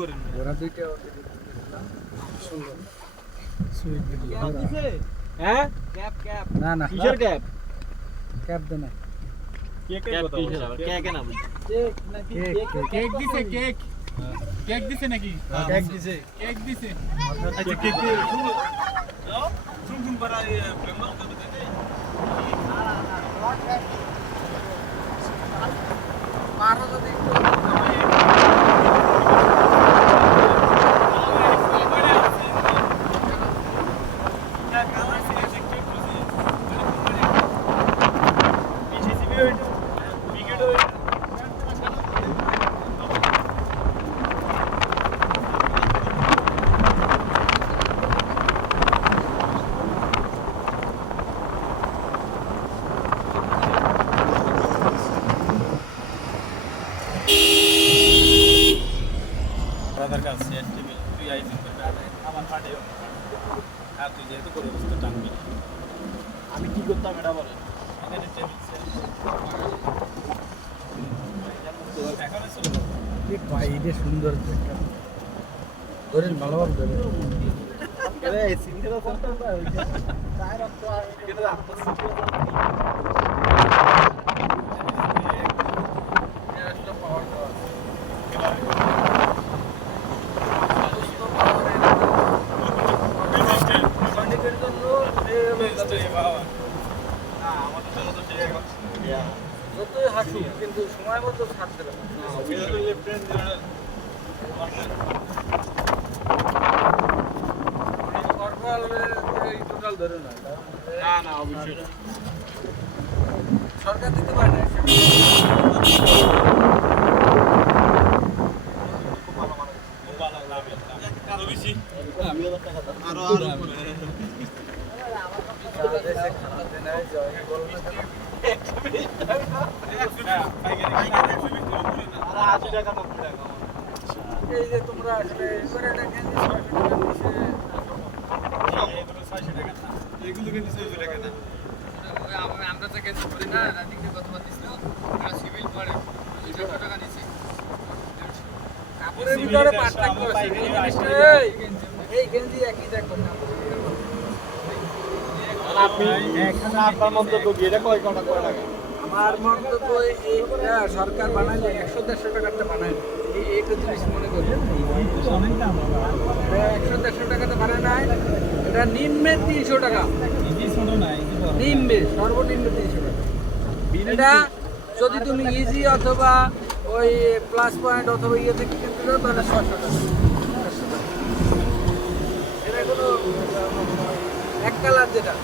করেন ওরা দুইটা সুন্দর সুইট হ্যাঁ ক্যাপ না না কিসের ক্যাপ ক্যাপ দে না ক্যাপ কিসের আবার কে কে নাম কেক নাকি কেক দিছে কেক দিছে নাকি কেক দিছে কেক দিছে আচ্ছা কে কে শুন পারা বেঙ্গল করে দেন মারো তো দেখো ব্রাদার কাছে এসটিভি তুই আইছিস আমার ফাটে আর তুই যেহেতু করে বসতে টানবি আমি কি করতাম এটা বলে এখানে এখন চলে ভাই এটা সুন্দর একটা ধরেন ভালোভাবে ধরেন আরে সিঙ্গেল ফটো না ওইটা টায়ার অফ তো আর কেটে রাখতে যতই হাসুক কিন্তু সময় মতো ছাড়তে হবে টোটাল ধরে না না অবশ্যই না সরকার দিতে পারে না এই যে তোমরা আসলে এবারে একটা গেঞ্জি 600 টাকা নিচে এগুলো কিন্তু 600 টাকা না আমরা তো গেঞ্জি পরি না রাজিকে গতবার দিছিল আমরা সিভিল পরে 600 টাকা নিছি কাপড়ের ভিতরে পার্থক্য আছে এই গেঞ্জি একই দেখো না আপনি এখানে আপনার মন্তব্য কি এটা কয় টাকা আমার মন্তব্য এইটা সরকার বানাইলে 100-150 টাকাটা বানায় এইটা জিনিস মনে করি 100-150 টাকাতে বানায় নাই এটা নিম্নে 300 টাকা নিম্নে সর্বনিম্ন 300 টাকা এটা যদি তুমি ইজি অথবা ওই প্লাস পয়েন্ট অথবা ইয়ে থেকে কিনতে যাও তাহলে 600 টাকা এটা কোনো এক কালার যেটা